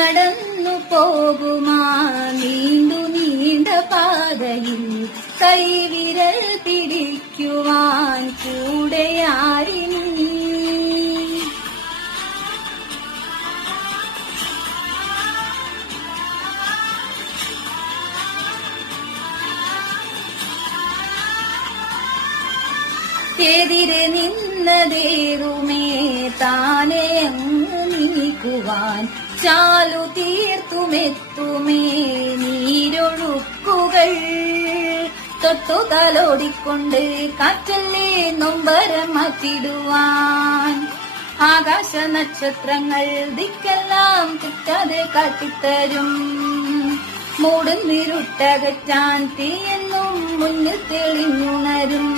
നടന്നു പോകുമാ നീണ്ടു നീണ്ട പാതയിൽ കൈവിരൽ പിടിക്കുവാൻ കൂടെയാരിനി. എതിരെ നിന്നതേറുമേ താനെ അങ്ങ് നീക്കുവാൻ ചാലു തീർത്തുമെത്തുമേ നീരൊഴുക്കുകൾ. തൊട്ടു തലോടിക്കൊണ്ട് കാറ്റല്ലേ നൊമ്പരം മാറ്റിടുവാൻ. ആകാശ നക്ഷത്രങ്ങൾ ദിക്കെല്ലാം കിട്ടാതെ കാട്ടിത്തരും. മൂടുന്നിരുട്ടകറ്റാൻ തീയെന്നും മുന്നിൽ തെളിഞ്ഞുണരും.